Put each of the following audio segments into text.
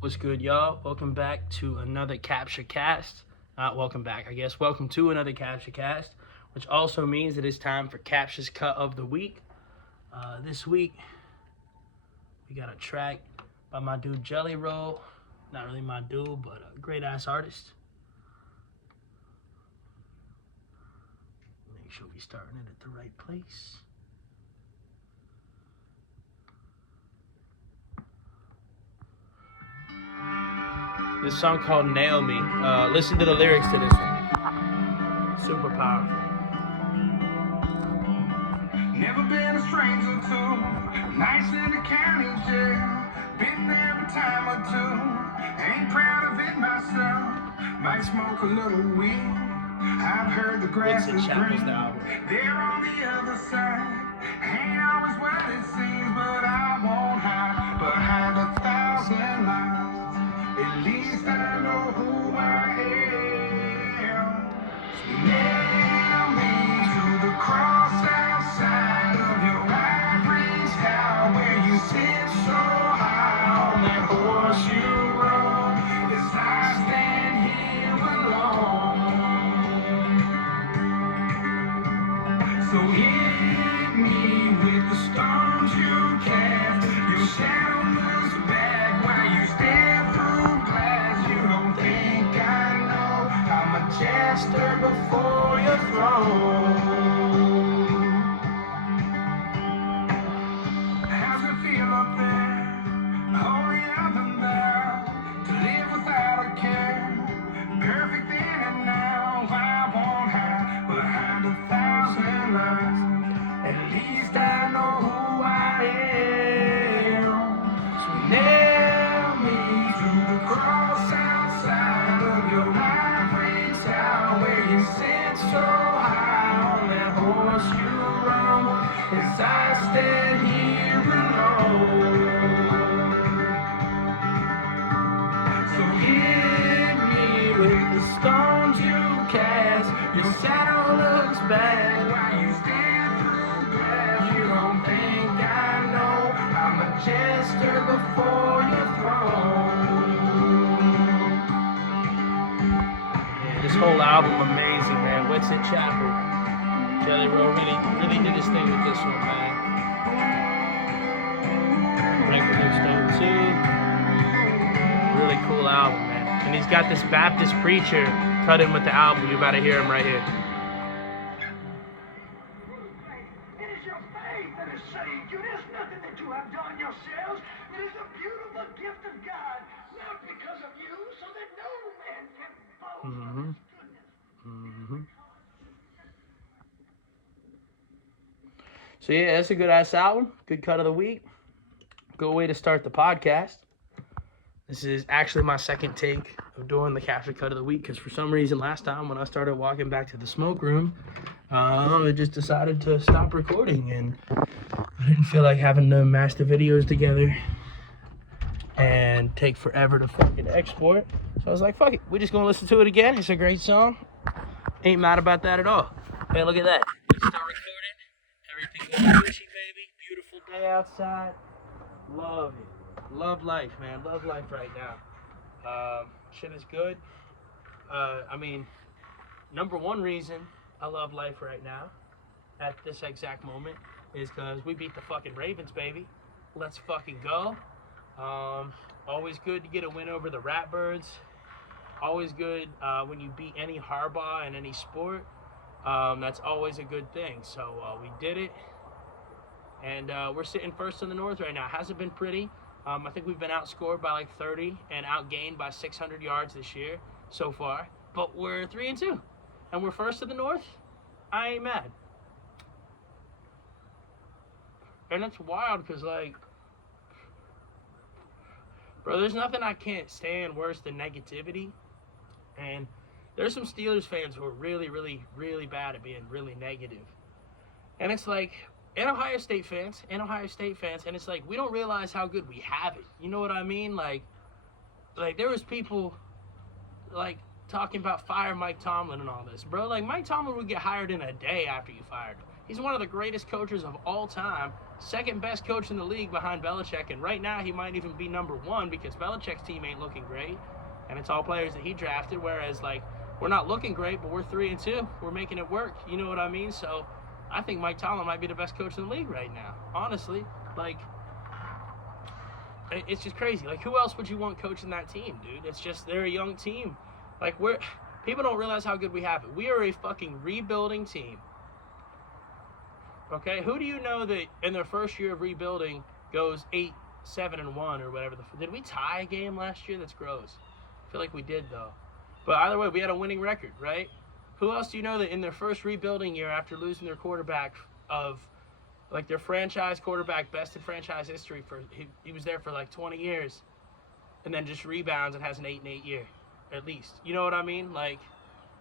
What's good, y'all? Welcome back to another CaptchaCast. Not welcome back, I guess. Welcome to another CaptchaCast, which also means it is time for Captcha's Cut of the Week. This week, we got a track by my dude Jelly Roll. Not really my dude, but a great-ass artist. Make sure we starting it at the right place. This song called Nail Me. Listen to the lyrics to this one. Super powerful. Never been a stranger to nights in the county jail. Been there a time or two. Ain't proud of it myself. Might smoke a little weed. I've heard the grass is green. They're on the other side. Ain't always what it seems, but I won't hide behind 1,000 lies. At least I know who I am. Nail me to the cross outside of your ivory tower, where you sit so high on that horse you rode, as I stand here alone. So hit me with the stones you cast. Your shadow looks back while you stare through glass. You don't think I know I'm a jester before your throne. How's it feel up there? Only nothing there. To live without a care. Perfect then and now. I won't hide behind 1,000 lies. At least I know who I am. So nail me to the cross outside of your ivory tower, where you sit so high on that horse you rode, as I stand here alone. So hit me with the stones you cast. Your shadow looks back while you stand through glass. You don't think I know I'm a jester before your throne. Yeah, this whole album amazing, man. Whitsett Chapel. Jelly Roll really did his thing with this one, man. Record looks dope too. Really cool album, man. And he's got this Baptist preacher cut in with the album. You about to hear him right here. It is your faith that has saved you. It is nothing that you have done yourselves. It is a beautiful gift of God, not because of you, so that no man can boast of his goodness. So yeah, that's a good ass album. Good cut of the week. Good way to start the podcast. This is actually my second take of doing the Captcha Cut of the Week, because for some reason last time when I started walking back to the smoke room, I just decided to stop recording, and I didn't feel like having to mash the videos together and take forever to fucking export. So I was like, fuck it, we're just gonna listen to it again. It's a great song. Ain't mad about that at all. Hey, look at that. Let's start recording. Everything was Gucci, baby. Beautiful day outside. Love it. Love life, man. Love life right now. Shit is good. I mean, number one reason I love life right now, at this exact moment, is because we beat the fucking Ravens, baby. Let's fucking go. Always good to get a win over the Ratbirds. Always good when you beat any Harbaugh in any sport. That's always a good thing. So we did it. And we're sitting first in the North right now. Hasn't been pretty. I think we've been outscored by like 30 and outgained by 600 yards this year so far. But we're 3-2. And we're first in the North. I ain't mad. And it's wild because, like, bro, there's nothing I can't stand worse than negativity. And there's some Steelers fans who are really, really, really bad at being really negative. And it's like, and Ohio State fans, and it's like, we don't realize how good we have it. You know what I mean? Like there was people, like, talking about fire Mike Tomlin and all this. Bro, like, Mike Tomlin would get hired in a day after you fired him. He's one of the greatest coaches of all time, second best coach in the league behind Belichick, and right now he might even be number one because Belichick's team ain't looking great, and it's all players that he drafted, whereas, like, we're not looking great, but we're 3-2. We're making it work. You know what I mean? So I think Mike Tomlin might be the best coach in the league right now. Honestly, like, it's just crazy. Like, who else would you want coaching that team, dude? It's just, they're a young team. Like, people don't realize how good we have it. We are a fucking rebuilding team. Okay? Who do you know that in their first year of rebuilding goes 8-7-1 or whatever? Did we tie a game last year? That's gross. I feel like we did, though. But either way, we had a winning record, right? Who else do you know that in their first rebuilding year after losing their quarterback of, like, their franchise quarterback, best in franchise history, he was there for like 20 years, and then just rebounds and has an 8-8 year, at least. You know what I mean? Like,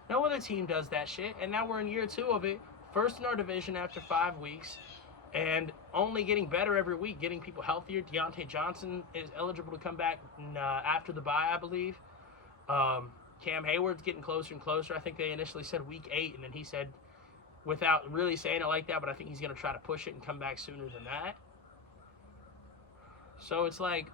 no other team does that shit, and now we're in year 2 of it, first in our division after 5 weeks, and only getting better every week, getting people healthier. Deontay Johnson is eligible to come back after the bye, I believe. Cam Hayward's getting closer and closer. I think they initially said week 8, and then he said, without really saying it like that, but I think he's going to try to push it and come back sooner than that. So it's like,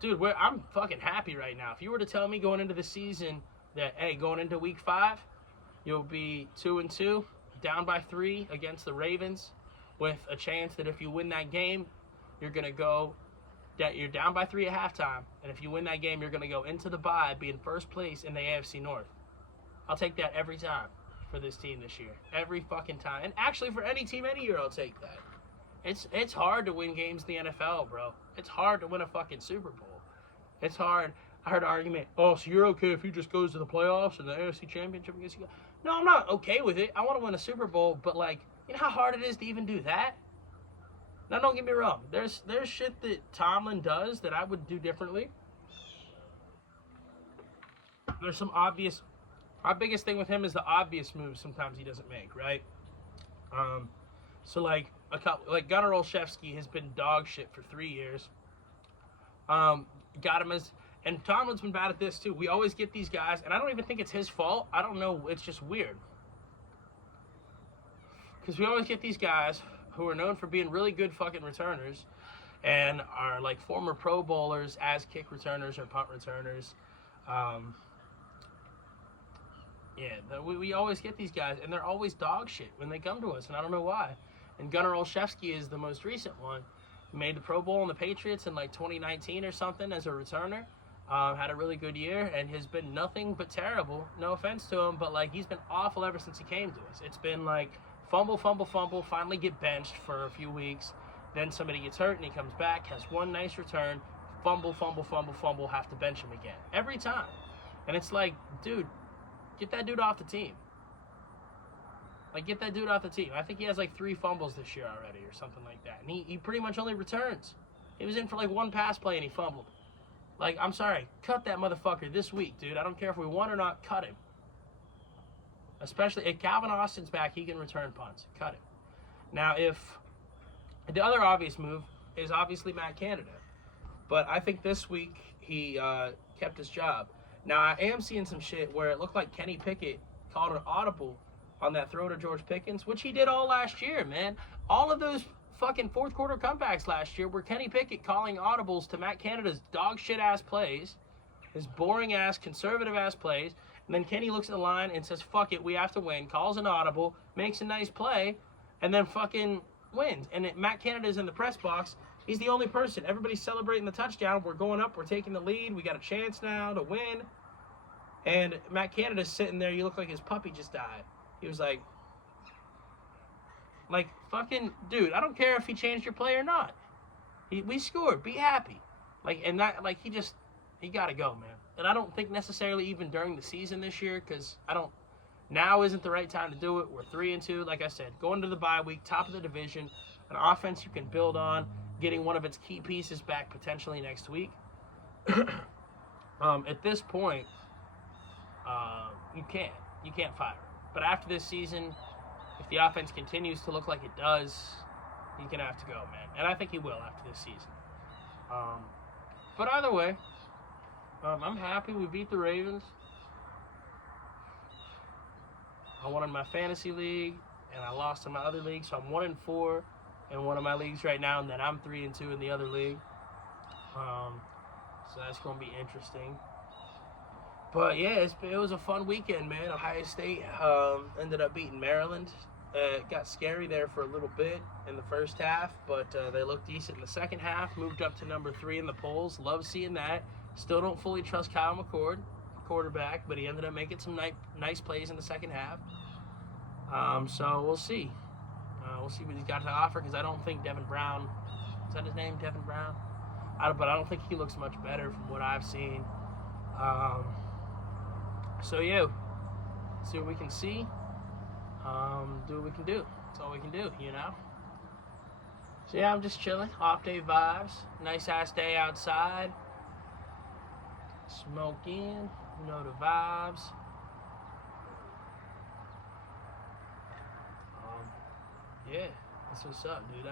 dude, I'm fucking happy right now. If you were to tell me going into the season that, hey, going into week 5, you'll be 2-2, down by 3 against the Ravens, with a chance that if you win that game, you're going to go, you're down by 3 at halftime, and if you win that game, you're going to go into the bye, be in first place in the AFC North. I'll take that every time for this team this year. Every fucking time. And actually, for any team any year, I'll take that. It's hard to win games in the NFL, bro. It's hard to win a fucking Super Bowl. It's hard. I heard an argument, oh, so you're okay if he just goes to the playoffs and the AFC Championship against you? No, I'm not okay with it. I want to win a Super Bowl, but, like, you know how hard it is to even do that? Now, don't get me wrong. There's shit that Tomlin does that I would do differently. There's some obvious... Our biggest thing with him is the obvious moves sometimes he doesn't make, right? So, like, Gunnar Olszewski has been dog shit for 3 years. Got him as... And Tomlin's been bad at this, too. We always get these guys, and I don't even think it's his fault. I don't know. It's just weird. Because we always get these guys who are known for being really good fucking returners and are, like, former Pro Bowlers as kick returners or punt returners. We always get these guys, and they're always dog shit when they come to us, and I don't know why. And Gunnar Olszewski is the most recent one. He made the Pro Bowl in the Patriots in, like, 2019 or something as a returner. Had a really good year, and has been nothing but terrible. No offense to him, but, like, he's been awful ever since he came to us. It's been, like, fumble, finally get benched for a few weeks. Then somebody gets hurt, and he comes back, has one nice return, fumble, have to bench him again. Every time. And it's like, dude, get that dude off the team. Like, get that dude off the team. I think he has, like, 3 fumbles this year already or something like that. And he pretty much only returns. He was in for, like, 1 pass play, and he fumbled. Like, I'm sorry. Cut that motherfucker this week, dude. I don't care if we won or not. Cut him. Especially if Calvin Austin's back, he can return punts. Cut him. Now, if the other obvious move is obviously Matt Canada. But I think this week he kept his job. Now, I am seeing some shit where it looked like Kenny Pickett called an audible on that throw to George Pickens, which he did all last year, man. All of those fucking fourth quarter comebacks last year were Kenny Pickett calling audibles to Matt Canada's dog shit ass plays, his boring ass, conservative ass plays, and then Kenny looks at the line and says, fuck it, we have to win, calls an audible, makes a nice play, and then fucking wins. And Matt Canada's in the press box. He's the only person. Everybody's celebrating the touchdown. We're going up. We're taking the lead. We got a chance now to win. And Matt Canada's sitting there. You look like his puppy just died. He was like, fucking, dude, I don't care if he changed your play or not. We scored. Be happy. And that, he got to go, man. And I don't think necessarily even during the season this year, because now isn't the right time to do it. We're 3-2, like I said, going to the bye week, top of the division, an offense you can build on, getting one of its key pieces back potentially next week. At this point, you can't fire him. But after this season, if the offense continues to look like it does, he's going to have to go, man. And I think he will after this season. But either way, I'm happy we beat the Ravens. I won in my fantasy league. and I lost in my other league, so I'm 1-4 in one of my leagues right now, and then I'm 3-2 in the other league. So that's going to be interesting. But yeah, it was a fun weekend, man. Ohio State ended up beating Maryland. It got scary there for a little bit in the first half, but they looked decent in the second half. Moved up to number 3 in the polls. Love seeing that. Still don't fully trust Kyle McCord, quarterback, but he ended up making some nice plays in the second half. So we'll see. We'll see what he's got to offer, because I don't think Devin Brown, is that his name, Devin Brown? But I don't think he looks much better from what I've seen. So yeah, see what we can see. Do what we can do. That's all we can do, you know? So yeah, I'm just chilling. Off day vibes. Nice ass day outside. Smoking. You know the vibes. Yeah, that's what's up, dude.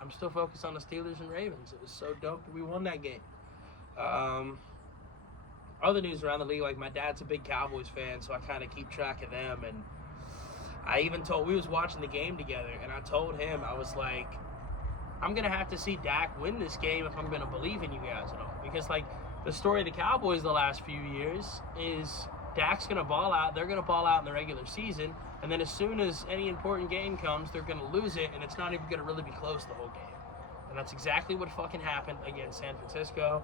I'm still focused on the Steelers and Ravens. It was so dope that we won that game. Other news around the league, like my dad's a big Cowboys fan, so I kind of keep track of them. And I even we was watching the game together, and I told him, I was like, I'm going to have to see Dak win this game if I'm going to believe in you guys at all. Because, like, the story of the Cowboys the last few years is Dak's going to ball out. They're going to ball out in the regular season. And then as soon as any important game comes, they're going to lose it, and it's not even going to really be close the whole game. And that's exactly what fucking happened against San Francisco.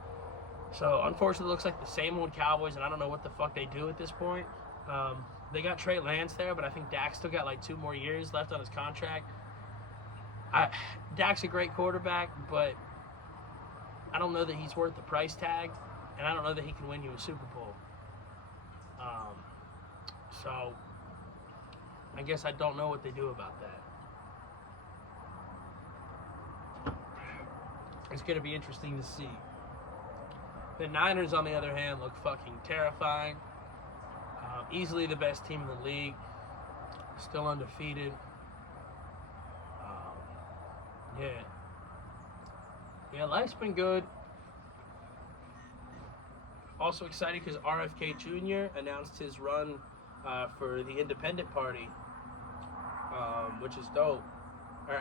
So, unfortunately, it looks like the same old Cowboys, and I don't know what the fuck they do at this point. They got Trey Lance there, but I think Dak still got like 2 more years left on his contract. Dak's a great quarterback, but I don't know that he's worth the price tag, and I don't know that he can win you a Super Bowl. So, I guess I don't know what they do about that. It's going to be interesting to see. The Niners, on the other hand, look fucking terrifying. Easily the best team in the league. Still undefeated. Yeah, life's been good. Also excited because RFK Jr. announced his run for the Independent Party, which is dope. Or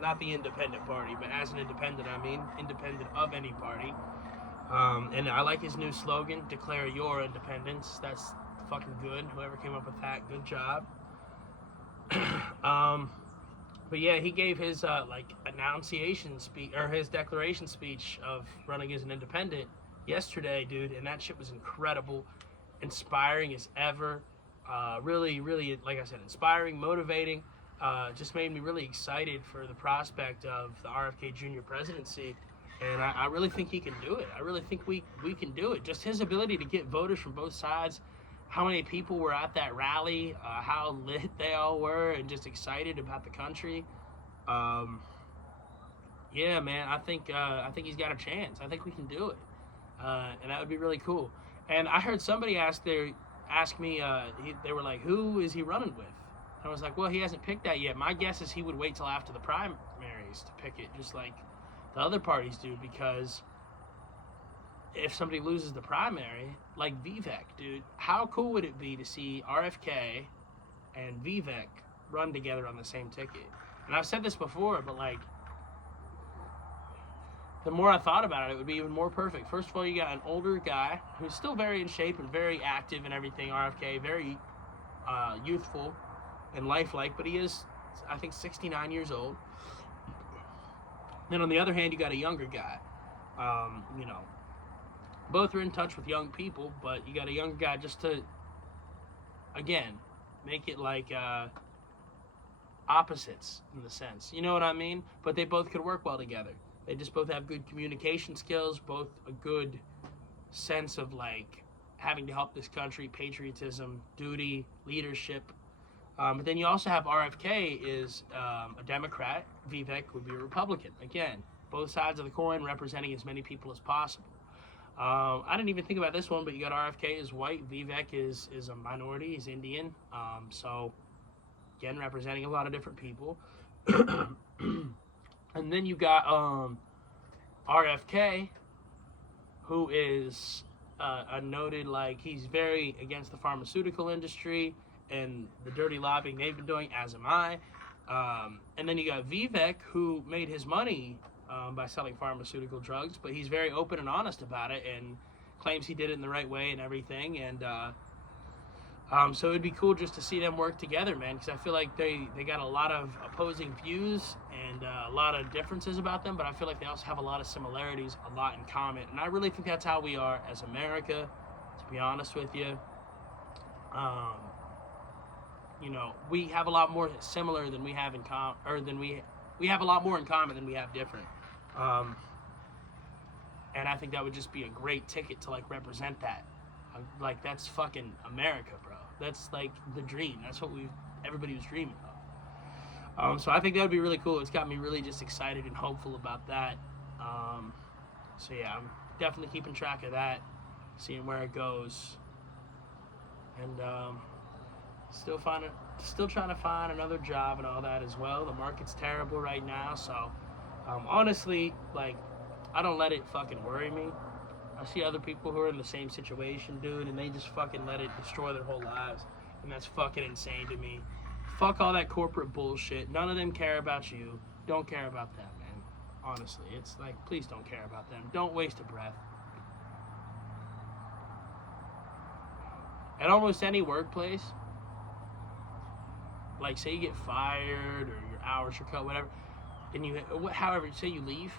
not the Independent Party, but as an independent, I mean independent of any party. And I like his new slogan, "Declare your independence." That's fucking good. Whoever came up with that, good job. But yeah, he gave his annunciation speech, or his declaration speech of running as an independent yesterday, dude, and that shit was incredible, inspiring as ever. Really, really, like I said, inspiring, motivating. Just made me really excited for the prospect of the RFK Jr. presidency. And I really think he can do it. I really think we can do it. Just his ability to get voters from both sides, how many people were at that rally, how lit they all were, and just excited about the country. Yeah, man, I think he's got a chance. I think we can do it, and that would be really cool. And I heard somebody ask me, they were like, "Who is he running with?" And I was like, "Well, he hasn't picked that yet. My guess is he would wait till after the primaries to pick it, just like the other parties do, because if somebody loses the primary, like Vivek, dude, how cool would it be to see RFK and Vivek run together on the same ticket?" And I've said this before, but like, the more I thought about it, it would be even more perfect. First of all, you got an older guy who's still very in shape and very active and everything, RFK, very youthful and lifelike, but he is, I think, 69 years old. Then on the other hand, you got a younger guy. Both are in touch with young people, but you got a younger guy just to, again, make it like opposites in the sense. You know what I mean? But they both could work well together. They just both have good communication skills, both a good sense of like having to help this country, patriotism, duty, leadership. But then you also have RFK is a Democrat. Vivek would be a Republican. Again, both sides of the coin representing as many people as possible. I didn't even think about this one, but you got RFK is white. Vivek is a minority. He's Indian. So, again, representing a lot of different people. And then you got RFK, who is a noted, like, he's very against the pharmaceutical industry and the dirty lobbying they've been doing, as am I. And then you got Vivek, who made his money by selling pharmaceutical drugs, but he's very open and honest about it and claims he did it in the right way and everything. And so it'd be cool just to see them work together, man, because I feel like they got a lot of opposing views and a lot of differences about them, but I feel like they also have a lot of similarities, a lot in common. And I really think that's how we are as America, to be honest with you. You know, we have a lot more similar than we have in common, or than we have a lot more in common than we have different. And I think that would just be a great ticket to like represent that. Like that's fucking America, bro. That's like the dream. That's what everybody was dreaming of. So I think that would be really cool. It's got me really just excited and hopeful about that. So yeah, I'm definitely keeping track of that, seeing where it goes, and still trying to find another job and all that as well. The market's terrible right now, so honestly, like, I don't let it fucking worry me. I see other people who are in the same situation, dude, and they just fucking let it destroy their whole lives, and that's fucking insane to me. Fuck all that corporate bullshit. None of them care about you. Don't care about them, man. Honestly, it's like, please don't care about them. Don't waste a breath. At almost any workplace, like say you get fired or your hours are cut, whatever, and however, say you leave,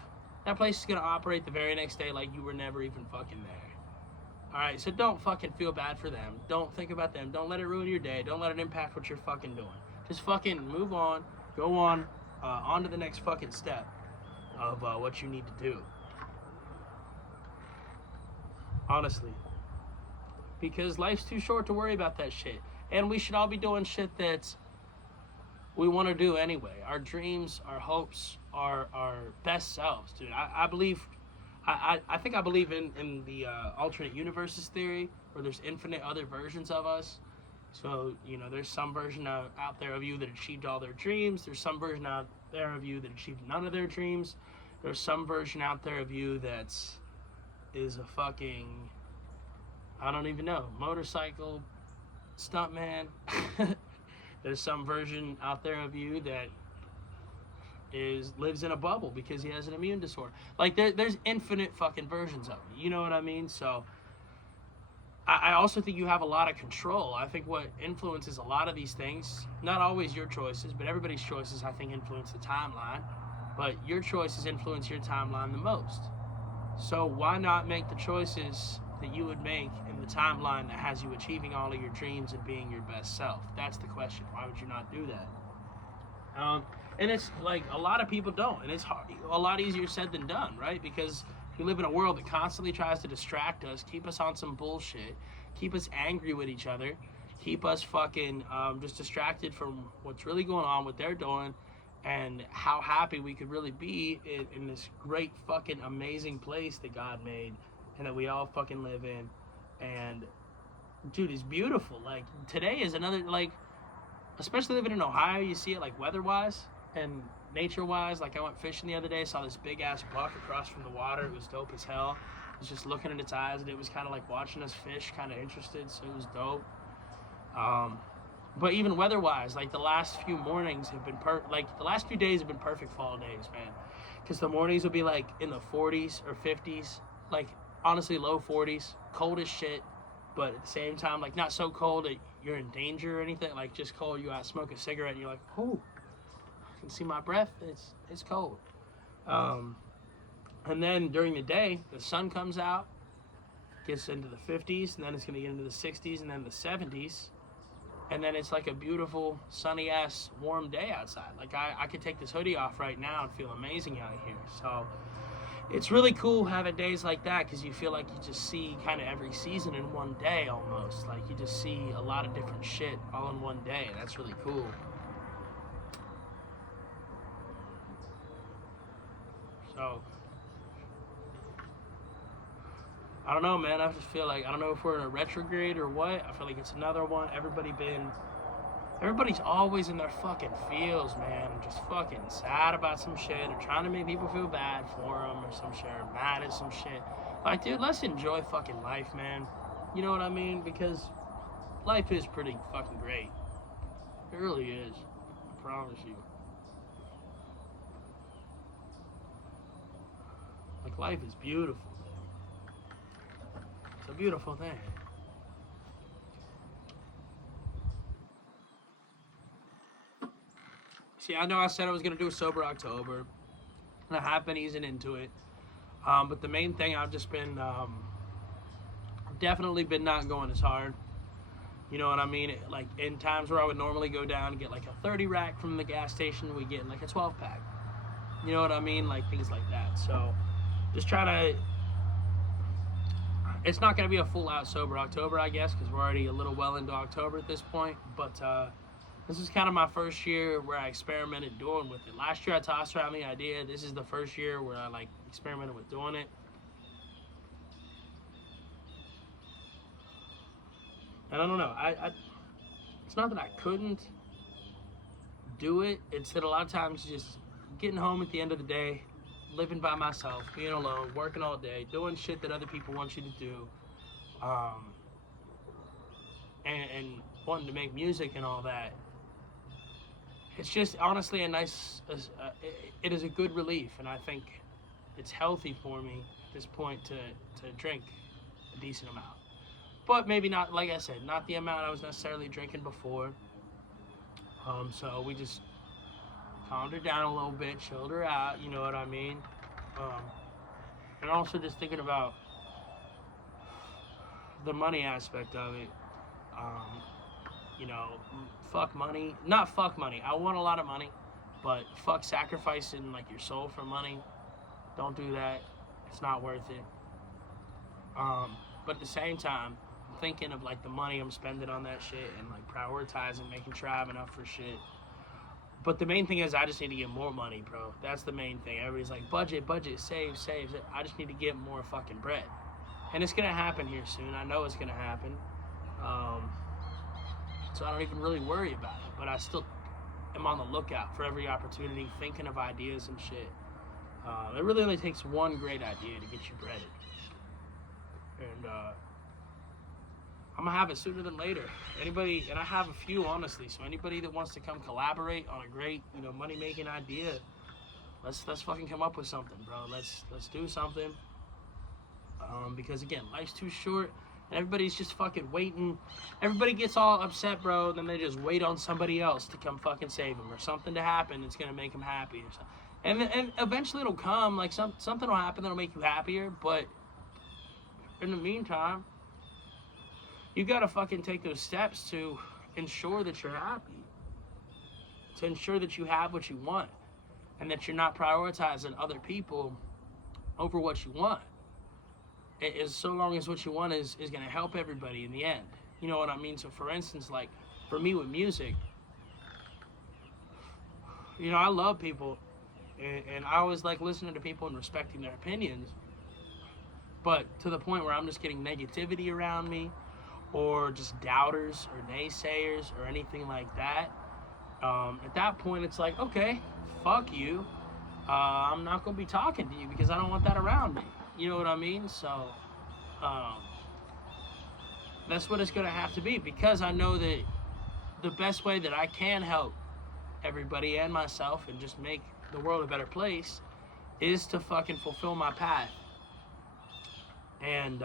that place is gonna operate the very next day like you were never even fucking there. All right, so don't fucking feel bad for them. Don't think about them. Don't let it ruin your day. Don't let it impact what you're fucking doing. Just fucking move on. Go on to the next fucking step of what you need to do. Honestly. Because life's too short to worry about that shit. And we should all be doing shit that's we want to do anyway. Our dreams, our hopes, our best selves, dude. I think I believe in the alternate universes theory, where there's infinite other versions of us. So, you know, there's some version out there of you that achieved all their dreams. There's some version out there of you that achieved none of their dreams. There's some version out there of you is a fucking, I don't even know, motorcycle stuntman. There's some version out there of you that lives in a bubble because he has an immune disorder. Like there's infinite fucking versions of you. You know what I mean? So I also think you have a lot of control. I think what influences a lot of these things, not always your choices, but everybody's choices, I think, influence the timeline. But your choices influence your timeline the most. So why not make the choices that you would make in the timeline that has you achieving all of your dreams and being your best self? That's the question. Why would you not do that? And it's like a lot of people don't, and it's hard, a lot easier said than done, right? Because we live in a world that constantly tries to distract us, keep us on some bullshit, keep us angry with each other, keep us fucking just distracted from what's really going on, what they're doing, and how happy we could really be in this great fucking amazing place that God made and that we all fucking live in. And dude, it's beautiful. Like today is another, like, especially living in Ohio, you see it like weather-wise and nature-wise. Like I went fishing the other day, saw this big-ass buck across from the water. It was dope as hell. I was just looking in its eyes, and it was kind of like watching us fish, kind of interested, so it was dope. But even weather-wise, like the last few mornings have been the last few days have been perfect fall days, man. Because the mornings will be like in the 40s or 50s, like honestly low 40s, cold as shit, but at the same time, like not so cold that you're in danger or anything, like just cold. You out smoke a cigarette and you're like, oh, I can see my breath. It's cold. And then during the day, the sun comes out, gets into the 50s, and then it's gonna get into the 60s and then the 70s. And then it's like a beautiful, sunny-ass, warm day outside. Like, I could take this hoodie off right now and feel amazing out here. So, it's really cool having days like that because you feel like you just see kind of every season in one day almost. Like, you just see a lot of different shit all in one day. And that's really cool. So, I don't know, man. I just feel like, I don't know if we're in a retrograde or what. I feel like it's another one. Everybody's always in their fucking feels, man. And just fucking sad about some shit or trying to make people feel bad for them or some shit or mad at some shit. Like, dude, let's enjoy fucking life, man. You know what I mean? Because life is pretty fucking great. It really is. I promise you. Like, life is beautiful. It's a beautiful thing. See, I know I said I was going to do a sober October, and I have been easing into it. But the main thing, I've just been, definitely been not going as hard. You know what I mean? Like, in times where I would normally go down and get like a 30 rack from the gas station, we get like a 12 pack. You know what I mean? Like, things like that. So, just try to, it's not going to be a full out sober October, I guess, because we're already a little well into October at this point. But this is kind of my first year where I experimented doing with it. Last year I tossed around the idea. This is the first year where I like experimented with doing it. And I don't know. It's not that I couldn't do it. It's that a lot of times just getting home at the end of the day, living by myself, being alone, working all day, doing shit that other people want you to do, and wanting to make music and all that. It's just honestly a nice, it is a good relief, and I think it's healthy for me at this point to drink a decent amount. But maybe not, like I said, not the amount I was necessarily drinking before. So we just calmed her down a little bit, chilled her out, you know what I mean? And also just thinking about the money aspect of it. You know, fuck money. Not fuck money. I want a lot of money, but fuck sacrificing like your soul for money. Don't do that. It's not worth it. But at the same time, I'm thinking of like the money I'm spending on that shit and like prioritizing, making sure I have enough for shit. But the main thing is I just need to get more money, bro. That's the main thing. Everybody's like, budget, save. I just need to get more fucking bread. And it's going to happen here soon. I know it's going to happen. So I don't even really worry about it. But I still am on the lookout for every opportunity, thinking of ideas and shit. It really only takes one great idea to get you breaded. And I'm going to have it sooner than later. Anybody, and I have a few, honestly, so anybody that wants to come collaborate on a great, you know, money-making idea, let's fucking come up with something, bro. Let's do something. Because, again, life's too short, and everybody's just fucking waiting. Everybody gets all upset, bro, then they just wait on somebody else to come fucking save them, or something to happen that's going to make them happy, or something. And eventually it'll come, like, something will happen that'll make you happier, but in the meantime, you gotta fucking take those steps to ensure that you're happy. To ensure that you have what you want. And that you're not prioritizing other people over what you want. It is so long as what you want is gonna help everybody in the end. You know what I mean? So for instance, like, for me with music, you know, I love people. And I always like listening to people and respecting their opinions. But to the point where I'm just getting negativity around me, or just doubters or naysayers or anything like that, at that point it's like, okay, fuck you. I'm not going to be talking to you because I don't want that around me. You know what I mean? So that's what it's going to have to be, because I know that the best way that I can help everybody and myself and just make the world a better place is to fucking fulfill my path. And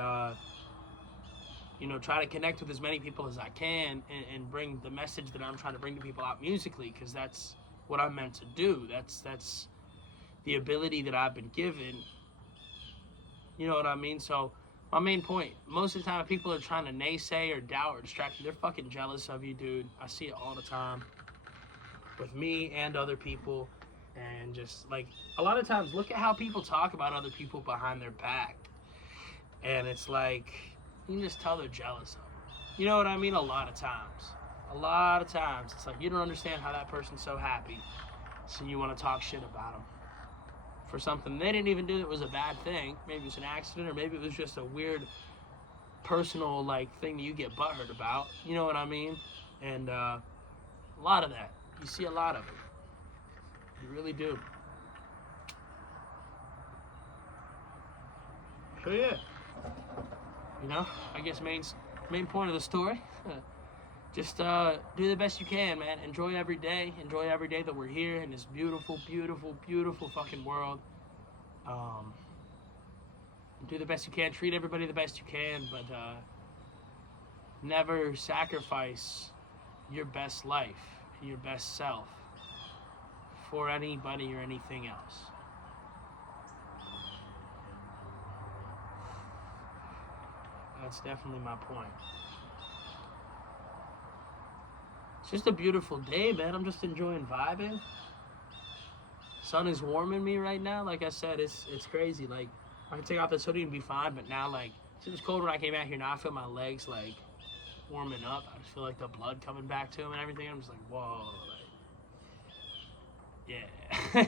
you know, try to connect with as many people as I can and bring the message that I'm trying to bring to people out musically, because that's what I'm meant to do. That's the ability that I've been given. You know what I mean? So my main point, most of the time if people are trying to naysay or doubt or distract you, they're fucking jealous of you, dude. I see it all the time with me and other people. And just like, a lot of times, look at how people talk about other people behind their back. And it's like, you can just tell they're jealous of them. You know what I mean? A lot of times. It's like, you don't understand how that person's so happy, so you want to talk shit about them for something they didn't even do that was a bad thing. Maybe it was an accident, or maybe it was just a weird personal, like, thing that you get butthurt about. You know what I mean? And a lot of that. You see a lot of it. You really do. So yeah. You know, I guess main point of the story, just do the best you can, man. Enjoy every day that we're here in this beautiful, beautiful, beautiful fucking world. do the best you can, treat everybody the best you can, but never sacrifice your best life, your best self for anybody or anything else. That's definitely my point. It's just a beautiful day, man. I'm just enjoying vibing. Sun is warming me right now. Like I said, it's crazy. Like, I can take off this hoodie and be fine, but now, like, it was cold when I came out here. Now I feel my legs, like, warming up. I just feel like the blood coming back to them and everything. I'm just like, whoa. Like, yeah.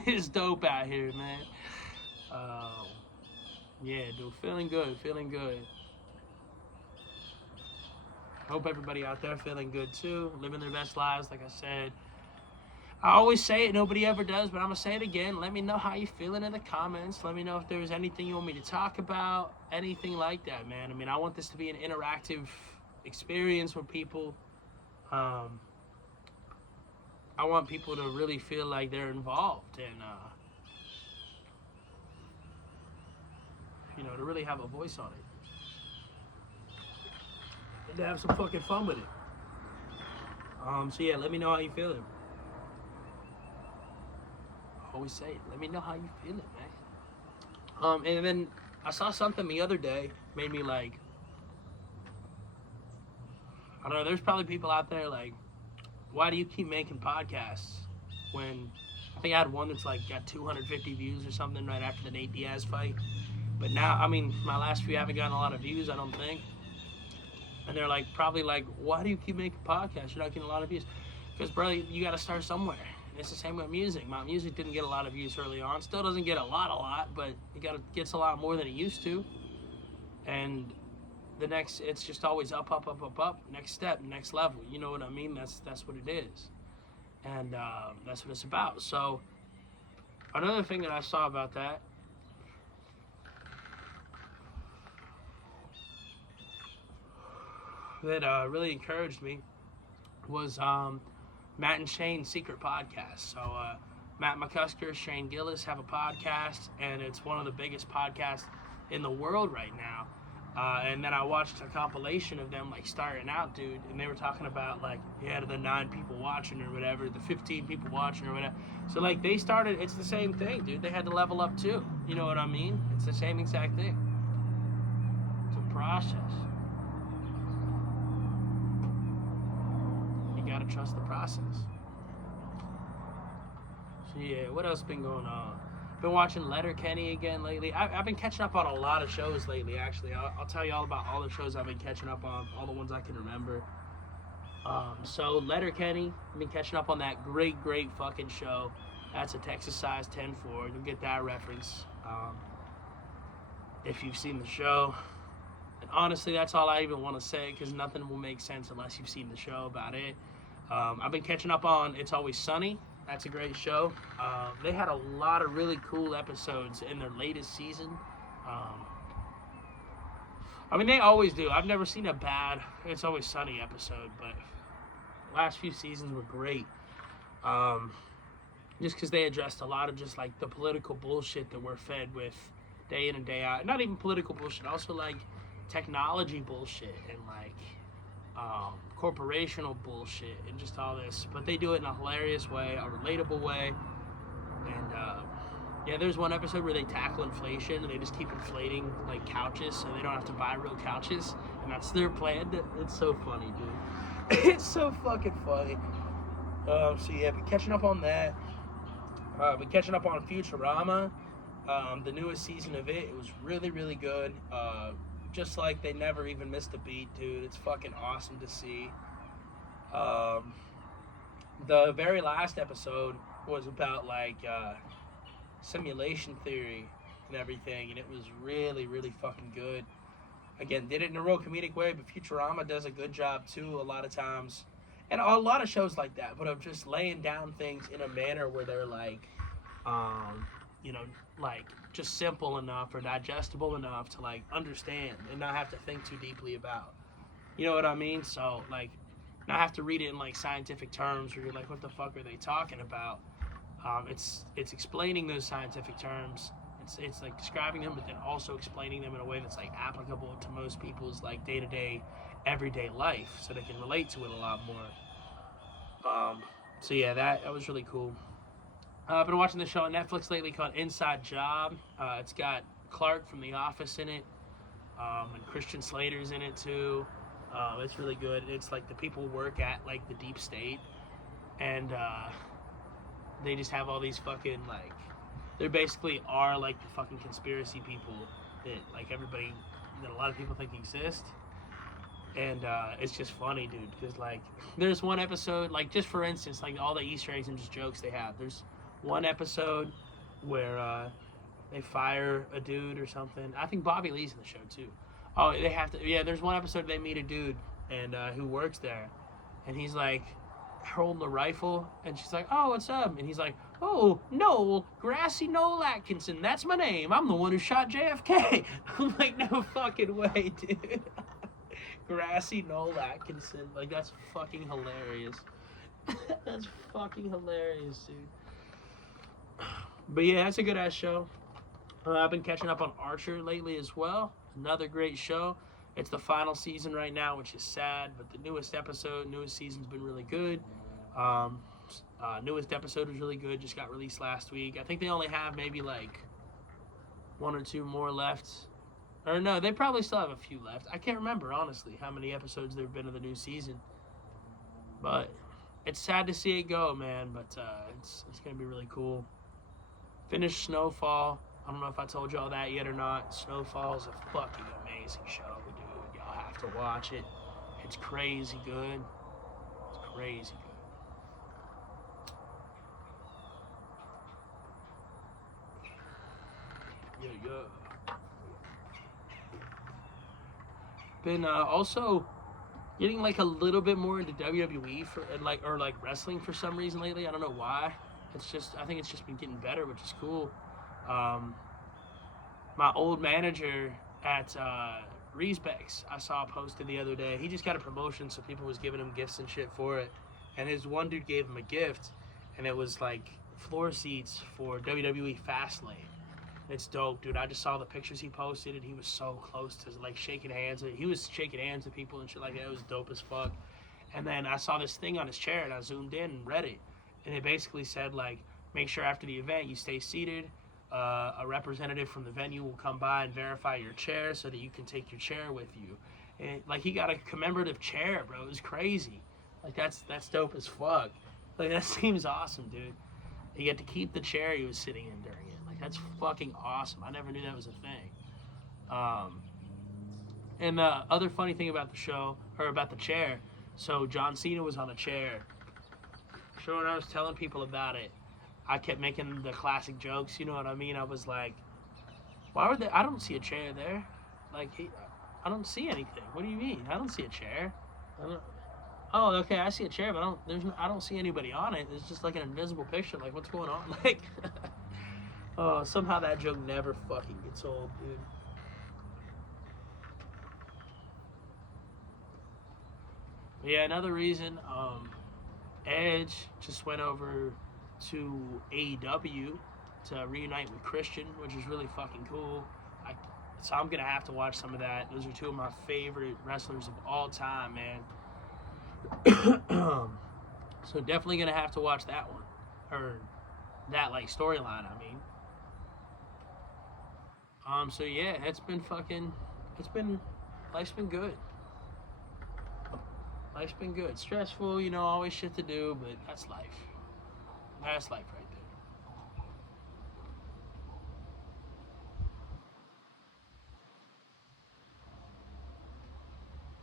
It's dope out here, man. Yeah, dude. Feeling good. Feeling good. Hope everybody out there feeling good, too. Living their best lives, like I said. I always say it, nobody ever does, but I'm going to say it again. Let me know how you're feeling in the comments. Let me know if there's anything you want me to talk about, anything like that, man. I mean, I want this to be an interactive experience with people. I want people to really feel like they're involved and, you know, to really have a voice on it. And to have some fucking fun with it. So, yeah, let me know how you're feeling. Always say it. Let me know how you feeling, man. And then I saw something the other day, made me like, I don't know, there's probably people out there like, why do you keep making podcasts when, I think I had one that's like got 250 views or something right after the Nate Diaz fight. But now, I mean, my last few haven't gotten a lot of views, I don't think. And they're like, probably like, why do you keep making podcasts? You're not getting a lot of views. Because, bro, you got to start somewhere. It's the same with music. My music didn't get a lot of views early on. Still doesn't get a lot, but it gets a lot more than it used to. And it's just always up. Next step, next level. You know what I mean? That's what it is. And that's what it's about. So, another thing that I saw about that, that really encouraged me was Matt and Shane's secret podcast. So Matt McCusker, Shane Gillis have a podcast, and it's one of the biggest podcasts in the world right now. And then I watched a compilation of them like starting out, dude, and they were talking about like, yeah, the 9 people watching or whatever, the 15 people watching or whatever. So like they started, it's the same thing, dude. They had to level up too. You know what I mean? It's the same exact thing. It's a process. Gotta trust the process. So yeah, what else been going on? Been watching Letterkenny again lately. I've been catching up on a lot of shows lately, actually. I'll tell you all about all the shows I've been catching up on, all the ones I can remember. So Letterkenny, I've been catching up on that great fucking show. That's a Texas size 10-4. You'll get that reference if you've seen the show. And honestly, that's all I even want to say, because nothing will make sense unless you've seen the show about it. I've been catching up on It's Always Sunny. That's a great show. They had a lot of really cool episodes in their latest season. I mean, they always do. I've never seen a bad It's Always Sunny episode, but the last few seasons were great. Just because they addressed a lot of just like the political bullshit that we're fed with day in and day out. Not even political bullshit, also like technology bullshit and like corporational bullshit and just all this, but they do it in a hilarious way, a relatable way. And yeah, there's one episode where they tackle inflation and they just keep inflating like couches so they don't have to buy real couches, and that's their plan. It's so funny, dude. It's so fucking funny. So yeah, been catching up on that. Been catching up on Futurama, the newest season of it. It was really good. Just like they never even missed a beat, dude. It's fucking awesome to see. The very last episode was about like simulation theory and everything, and it was really fucking good. Again, did it in a real comedic way, but Futurama does a good job too a lot of times. And a lot of shows like that, but of just laying down things in a manner where they're like, you know, like just simple enough or digestible enough to like understand and not have to think too deeply about. You know what I mean? So like, not have to read it in like scientific terms where you're like, what the fuck are they talking about? It's explaining those scientific terms It's like describing them, but then also explaining them in a way that's like applicable to most people's like day-to-day, everyday life, so they can relate to it a lot more. So yeah, that was really cool. I've been watching this show on Netflix lately called Inside Job. It's got Clark from The Office in it, and Christian Slater's in it too. It's really good. It's like the people work at like the deep state, and they just have all these fucking like, they basically are like the fucking conspiracy people that like everybody, that a lot of people think exist. And it's just funny, dude, because like there's one episode, like just for instance, like all the Easter eggs and just jokes they have. There's one episode where they fire a dude or something. I think Bobby Lee's in the show too. Oh, they have to. Yeah, there's one episode they meet a dude and who works there, and he's like holding a rifle, and she's like, "Oh, what's up?" And he's like, "Oh, Noel, Grassy Noel Atkinson. That's my name. I'm the one who shot JFK." I'm like, no fucking way, dude. Grassy Noel Atkinson. Like, that's fucking hilarious. That's fucking hilarious, dude. But yeah, that's a good ass show. I've been catching up on Archer lately as well. Another great show. It's the final season right now, which is sad, but the newest season's been really good. Newest episode was really good, just got released last week. I think they only have maybe like one or two more left. Or no, they probably still have a few left. I can't remember, honestly, how many episodes there have been of the new season. But it's sad to see it go, man, but it's going to be really cool. Finished Snowfall. I don't know if I told y'all that yet or not. Snowfall is a fucking amazing show, dude. Y'all have to watch it. It's crazy good. It's crazy good. Yeah. Been also getting like a little bit more into WWE or wrestling for some reason lately. I don't know why. I think it's just been getting better, which is cool. My old manager at Reesbeck's, I saw posted the other day. He just got a promotion, so people was giving him gifts and shit for it. And his one dude gave him a gift, and it was like floor seats for WWE Fastlane. It's dope, dude. I just saw the pictures he posted, and he was so close to like shaking hands. He was shaking hands with people and shit like that. It was dope as fuck. And then I saw this thing on his chair, and I zoomed in and read it. And it basically said, like, make sure after the event you stay seated. A representative from the venue will come by and verify your chair so that you can take your chair with you. And like, he got a commemorative chair, bro. It was crazy. Like, that's dope as fuck. Like, that seems awesome, dude. You get to keep the chair he was sitting in during it. Like, that's fucking awesome. I never knew that was a thing. And the other funny thing about the show, or about the chair, so John Cena was on a chair. So when I was telling people about it, I kept making the classic jokes, you know what I mean? I was like, why would they? I don't see a chair there. Like, I don't see anything. What do you mean? I don't see a chair. Oh, okay, I see a chair, but I don't see anybody on it. It's just like an invisible picture. Like, what's going on? Like, oh, somehow that joke never fucking gets old, dude. But yeah, another reason, Edge just went over to AEW to reunite with Christian, which is really fucking cool. So I'm gonna have to watch some of that. Those are two of my favorite wrestlers of all time, man. So definitely gonna have to watch that one, or that like storyline. I mean, So yeah, life's been good. Life's been good. Stressful, you know, always shit to do, but that's life. That's life right there.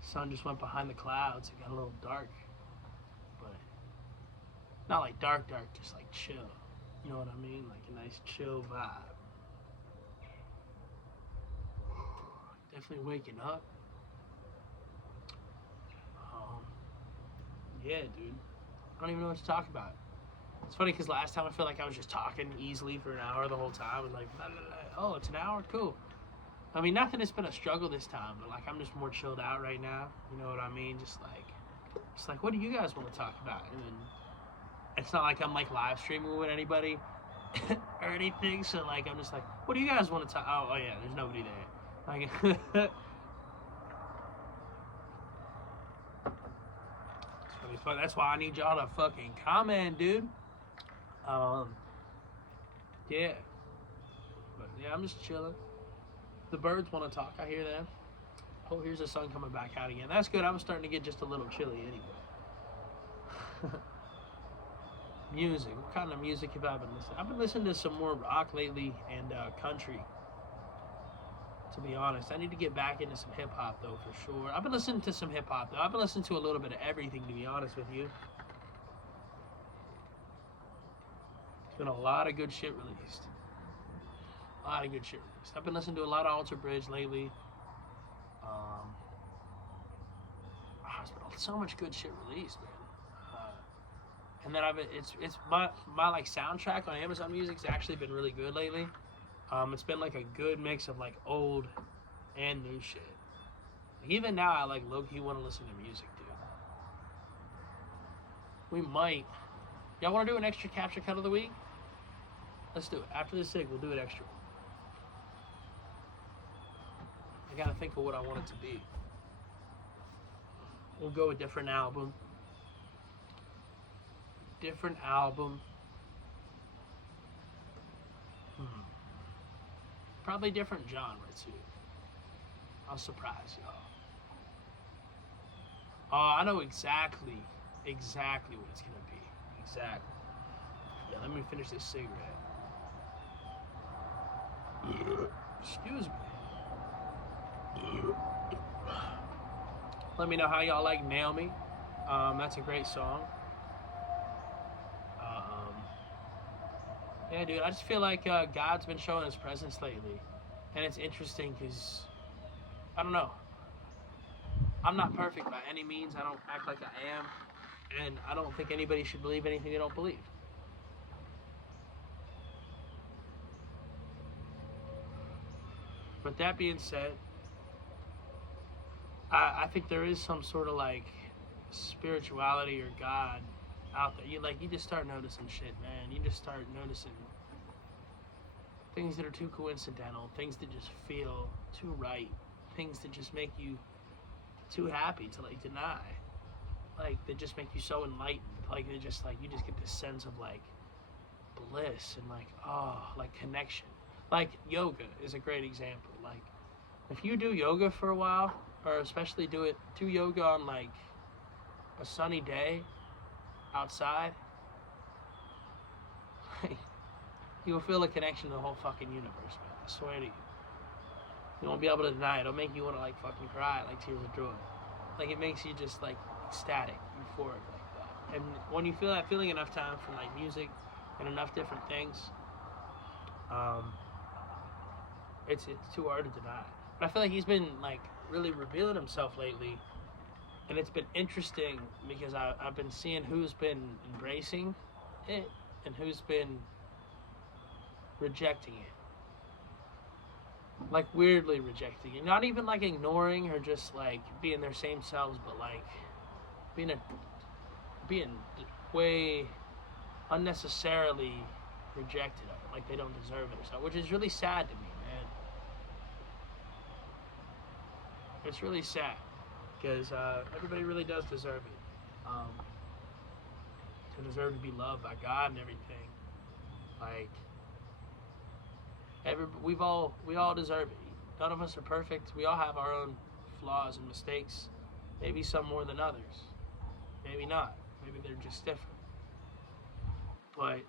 Sun just went behind the clouds. It got a little dark. But not like dark, just like chill. You know what I mean? Like a nice chill vibe. Definitely waking up. Yeah, dude. I don't even know what to talk about. It's funny because last time I feel like I was just talking easily for an hour the whole time, and like, blah, blah, blah. Oh, it's an hour? Cool. I mean, not that it's been a struggle this time, but like, I'm just more chilled out right now. You know what I mean? Just like, what do you guys want to talk about? And then it's not like I'm like live streaming with anybody. or anything. So like, I'm just like, what do you guys want to talk? Oh yeah, there's nobody there. Like, it's really fun. That's why I need y'all to fucking comment, dude. Yeah. But yeah, I'm just chilling. The birds want to talk. I hear them. Oh, here's the sun coming back out again. That's good. I was starting to get just a little chilly anyway. Music. What kind of music have I been listening? I've been listening to some more rock lately and country. To be honest, I need to get back into some hip hop though, for sure. I've been listening to some hip hop though. I've been listening to a little bit of everything, to be honest with you. There's been a lot of good shit released. I've been listening to a lot of Alter Bridge lately. There's been so much good shit released, man. And then it's my like soundtrack on Amazon Music's actually been really good lately. It's been like a good mix of like old and new shit. Even now, I like low-key want to listen to music, dude. We might. Y'all want to do an extra capture cut of the week? Let's do it. After this sig, we'll do it extra. I gotta think of what I want it to be. We'll go with different album. Probably different genre too. I'll surprise y'all. Oh, I know exactly what it's gonna be. Exactly. Yeah, let me finish this cigarette. Excuse me. Let me know how y'all like Nail Me. That's a great song. Yeah, dude, I just feel like God's been showing his presence lately. And it's interesting because, I don't know. I'm not perfect by any means. I don't act like I am. And I don't think anybody should believe anything they don't believe. But that being said, I think there is some sort of like spirituality or God out there. You just start noticing shit, man. You just start noticing things that are too coincidental, things that just feel too right, things that just make you too happy to like deny, like that just make you so enlightened, like they just like you just get this sense of like bliss and like like connection. Like yoga is a great example. Like if you do yoga for a while, or especially do yoga on like a sunny day outside, you'll feel a connection to the whole fucking universe, man. I swear to you. You won't be able to deny it. It'll make you want to like fucking cry, like tears of joy. Like it makes you just like ecstatic, euphoric like that. And when you feel that feeling enough time from like music and enough different things, it's too hard to deny. But I feel like he's been like really revealing himself lately, and it's been interesting because I've been seeing who's been embracing it and who's been rejecting it. Like weirdly rejecting it. Not even like ignoring or just like being their same selves, but like being way unnecessarily rejected of it. Like they don't deserve it or something, which is really sad to me, man. It's really sad because everybody really does deserve it. To deserve to be loved by God and everything. Like we all deserve it. None of us are perfect. We all have our own flaws and mistakes. Maybe some more than others. Maybe not. Maybe they're just different. But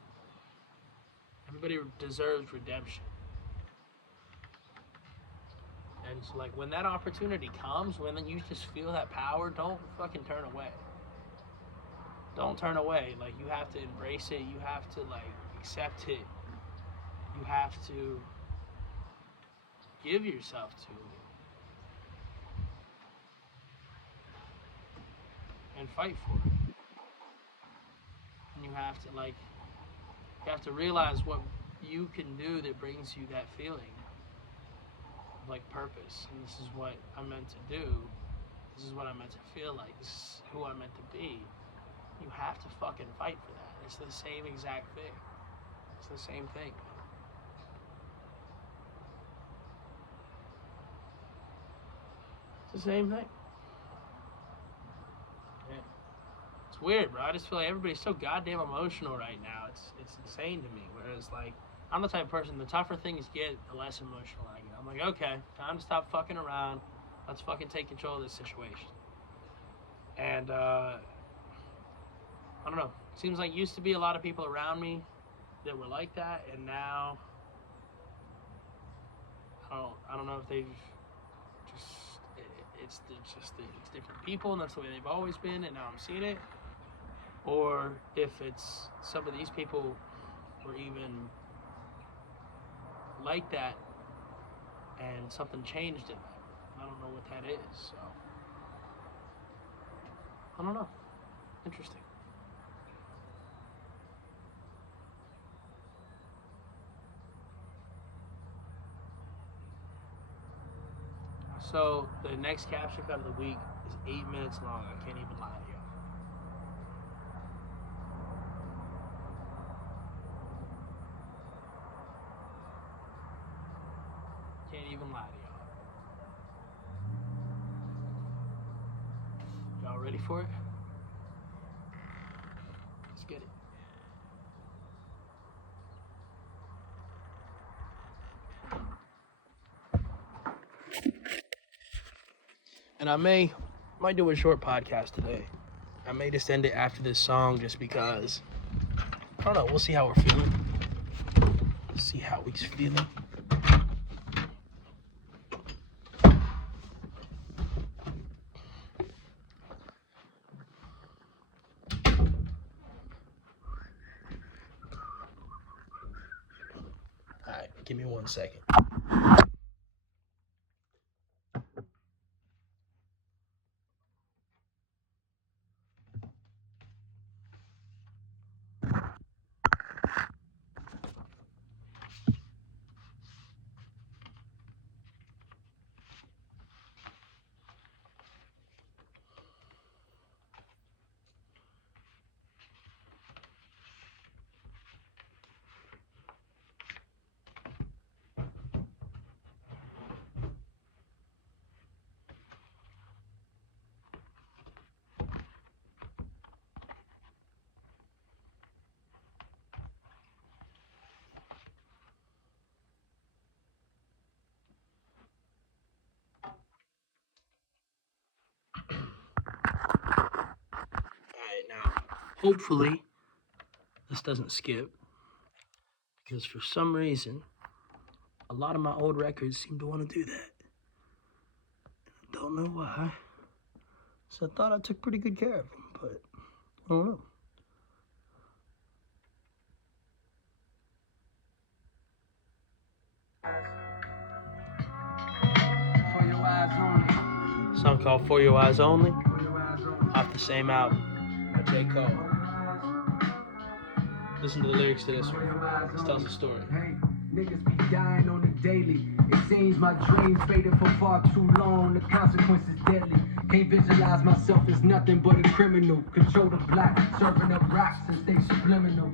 everybody deserves redemption. And so like when that opportunity comes, when you just feel that power, don't fucking turn away. Don't turn away. Like you have to embrace it. You have to like accept it. You have to give yourself to it. And fight for it. And you have to realize what you can do that brings you that feeling of like purpose. And this is what I'm meant to do. This is what I'm meant to feel like. This is who I'm meant to be. You have to fucking fight for that. It's the same exact thing. It's the same thing. It's the same thing. Yeah. It's weird, bro. I just feel like everybody's so goddamn emotional right now. It's insane to me. Whereas, like, I'm the type of person, the tougher things get, the less emotional I get. I'm like, okay, time to stop fucking around. Let's fucking take control of this situation. And, I don't know. It seems like used to be a lot of people around me that were like that, and now, I don't know if they've just, it's different people, and that's the way they've always been, and now I'm seeing it. Or if it's some of these people were even like that, and something changed in them. I don't know what that is, so I don't know. Interesting. So the next capture cut of the week is 8 minutes long. I can't even lie to you. Can't even lie to y'all. Y'all ready for it? Let's get it. And I might do a short podcast today. I may just end it after this song just because, I don't know, we'll see how we're feeling. See how we's feeling. Alright, give me 1 second. Alright, now, hopefully, this doesn't skip, because for some reason, a lot of my old records seem to want to do that. Don't know why. So I thought I took pretty good care of them, but I don't know. For your eyes only. A song called For Your Eyes Only, For your eyes only. off the same album by J. Cole. Listen to the lyrics to this one. This tells a story. Hey, niggas be dying on the daily. It seems my dreams faded for far too long. The consequences deadly. Can't visualize myself as nothing but a criminal. Control the block, serving up rocks and stay subliminal.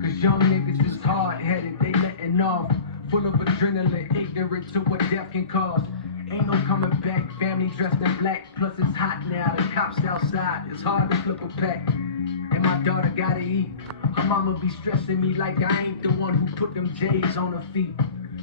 Cause young niggas is hard-headed, they letting off. Full of adrenaline, ignorant to what death can cause. Ain't no coming back, family dressed in black. Plus it's hot now, the cops outside. It's hard to flip a pack. And my daughter gotta eat. Her mama be stressing me like I ain't the one who put them J's on her feet.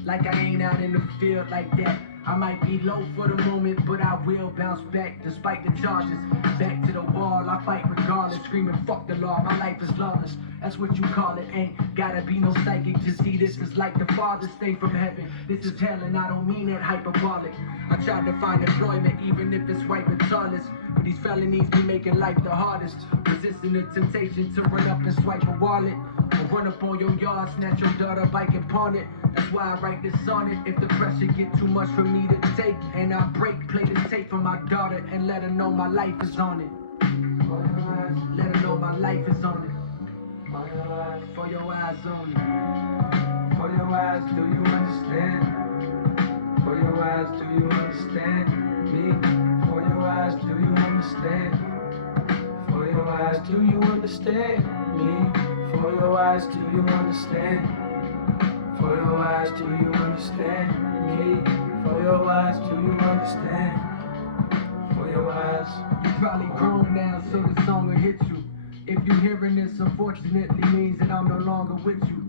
Like I ain't out in the field like that. I might be low for the moment, but I will bounce back despite the charges. Back to the wall, I fight regardless. Screaming fuck the law, my life is lawless. That's what you call it, ain't gotta be no psychic to see this is like the farthest thing from heaven. This is hell and I don't mean it hyperbolic. I tried to find employment even if it's white regardless. But these felonies be making life the hardest. Resisting the temptation to run up and swipe a wallet. Or run up on your yard, snatch your daughter bike and pawn it. That's why I write this on it. If the pressure get too much for me to take and I break, play this tape for my daughter and let her know my life is on it. Let her know my life is on it. For your eyes only. For your eyes, do you understand? For your eyes, do you understand me? For your eyes, do you understand? For your eyes, do you understand me? For your eyes, do you understand? For your eyes, do you understand me? For your eyes, do you understand? For your eyes. You probably grown now, so the song will hit you. If you hearing this, unfortunately means that I'm no longer with you.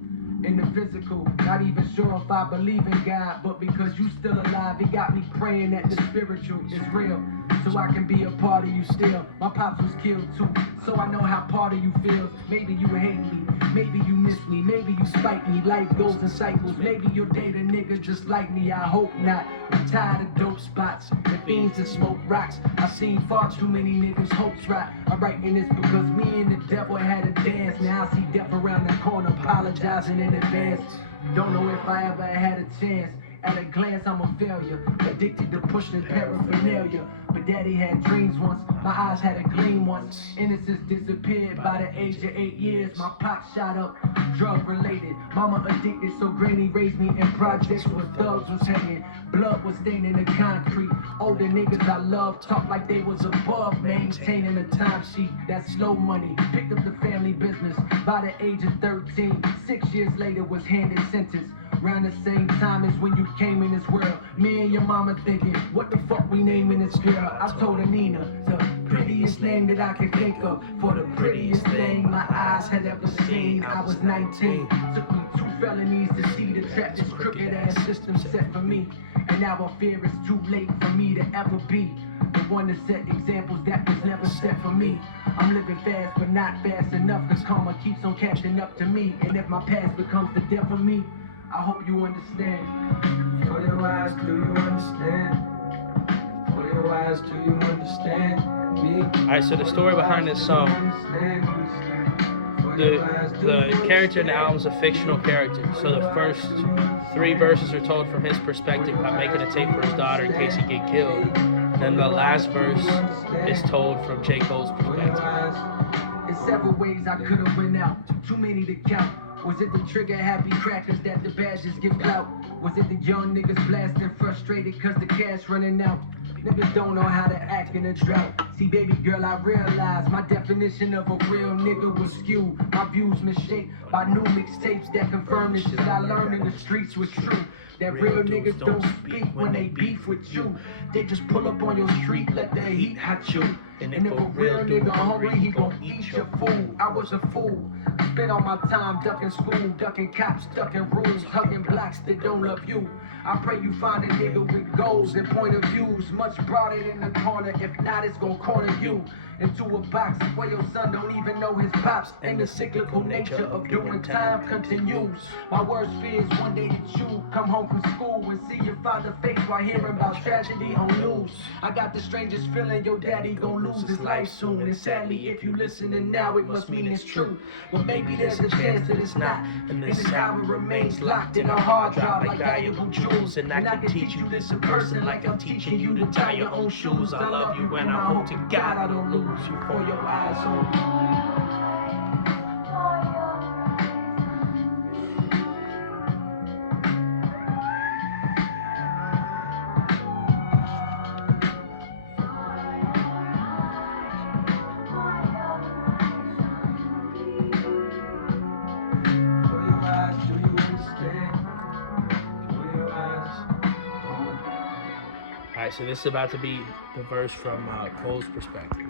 In the physical, not even sure if I believe in God, but because you still alive, it got me praying that the spiritual is real, so I can be a part of you still. My pops was killed too, so I know how part of you feels. Maybe you hate me, maybe you miss me, maybe you spite me. Life goes in cycles, maybe you'll date a nigga just like me. I hope not. I'm tired of dope spots and fiends and smoke rocks. I've seen far too many niggas hopes rot. I'm writing this because me and the devil had a dance. Now I see death around the corner, apologizing in advance. Don't know if I ever had a chance. At a glance, I'm a failure, addicted to pushing paraphernalia. But daddy had dreams once, my eyes had a gleam once. Innocence disappeared by the age of 8 years. My pop shot up, drug related. Mama addicted, so granny raised me in projects where thugs was hanging. Blood was staining the concrete. Older niggas I love talk like they was above maintaining a timesheet. That's slow money. Picked up the family business by the age of 13. 6 years later was handed sentence. Around the same time as when you came in this world, me and your mama thinking, what the fuck we naming this girl? I told her Nina, the prettiest name that I could think of, for the prettiest thing my eyes had ever seen. I was 19, took me 2 felonies to see the trap this crooked ass system set for me. And now I fear it's too late for me to ever be the one to set examples that was never set for me. I'm living fast but not fast enough, cause karma keeps on catching up to me. And if my past becomes the death of me, I hope you understand. For your eyes, do you understand? For your eyes, do you understand me? Alright, so the story behind this song, the character in the album is a fictional character. So the first 3 verses are told from his perspective by making a tape for his daughter in case he get killed. And then the last verse is told from J. Cole's perspective. In several ways I could have went out, too many to count. Was it the trigger happy crackers that the badges give clout? Was it the young niggas blasting frustrated cause the cash running out? Niggas don't know how to act in a drought. See baby girl, I realize my definition of a real nigga was skewed. My views misshaped by new mixtapes that confirm the shit I learned in the streets was true. That real niggas don't speak when they beef with you. They just pull up on your street, let the heat hot you. And if a real nigga hungry, he gon' eat your food. I was a fool. Spent all my time ducking school, ducking cops, ducking rules, hugging blocks that don't love you. I pray you find a nigga with goals and point of views much broader than the corner. If not, it's gon' corner you into a box where your son don't even know his pops. And the cyclical nature of doing time continues. My worst fear is one day that you come home from school and see your father face while hearing about tragedy on news. I got the strangest feeling your daddy gon' lose his life soon. And sadly, if you listening now, it must mean it's true. But maybe there's a chance that it's not. And this album remains locked in a hard drive like valuable jewels. And I can teach you this in person like I'm teaching you to tie your own shoes. I love you and I hope to God I don't lose you for your eyes on. Alright, so this is about to be the verse from Cole's perspective.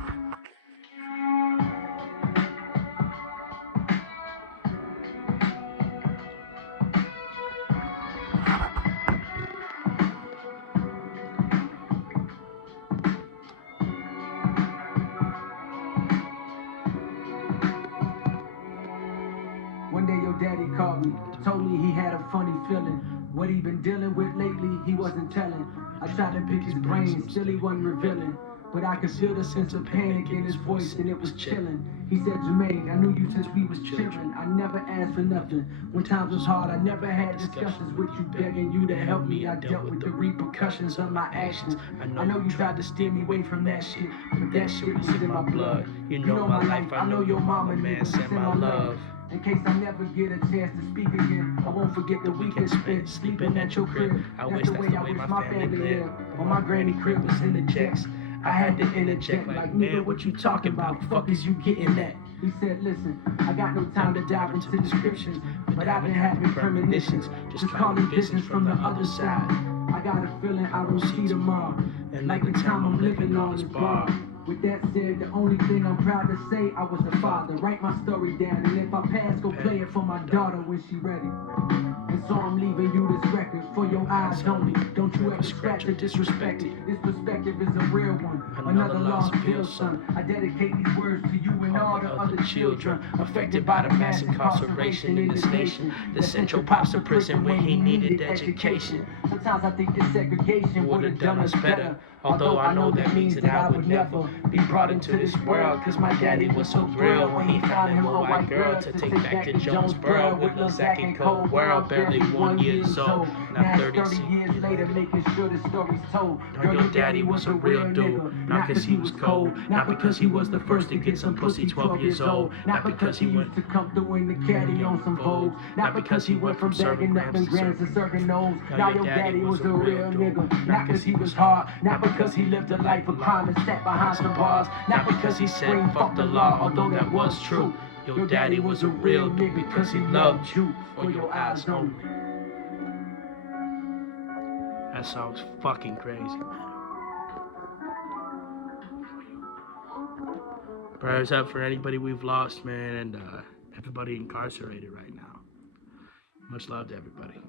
One day your daddy called me, told me he had a funny feeling. What he been dealing with lately, he wasn't telling. I tried to pick his brain, still he wasn't revealing. But I could feel the sense of panic in his voice and it was chilling. He said, Jermaine, I knew you since we was children. I never asked for nothing. When times was hard, I never had discussions with you begging you to help me. I dealt with the repercussions of my actions. I know you tried to steer me away from that shit, but that shit was in my blood. You know my life, I know your mama, man, send my love. In case I never get a chance to speak again, I won't forget the weekend spent sleeping at your crib. I wish that's the way my family lived. When my granny crib was in the jacks, I had to interject like, nigga, what you talking about? Fuck is you getting at? He said, listen, I got no time to dive into descriptions, but I've been having premonitions, just calling visions from the other side. I got a feeling I will see tomorrow, and like the time I'm living on this bar. With that said, the only thing I'm proud to say, I was the father. Write my story down, and if I pass, go play it for my daughter when she ready. And so I'm leaving you this record for your eyes only. Don't you ever scratch or disrespect it. This perspective is a real one. Another lost Bill, son. I dedicate these words to you and all the other children affected by the mass incarceration in this nation. The Central Pops to prison when he needed education. Sometimes I think this segregation would have done us better. Although I know that means that I would never be brought into this world. Cause my daddy was so thrilled when he found him a white girl to take back to Jonesboro with Lil Zach and Cold World. Barely 1 year old, now 30 years later, making sure the story's told. Girl, your daddy was a real dude, not cause he was cold, not because he was the first to get some pussy 12 years old, not because he used to come through in the caddy on some Vogue, not because he went from bagging up in grams to serving those. Now your daddy was a real nigga, not cause he was hard, not because he lived a life of crime and sat behind some bars, not because he said fuck the law, although that was true. Your daddy was a real dude because he loved you for your eyes only. That song's fucking crazy, man. Prayers up for anybody we've lost, man, and everybody incarcerated right now. Much love to everybody.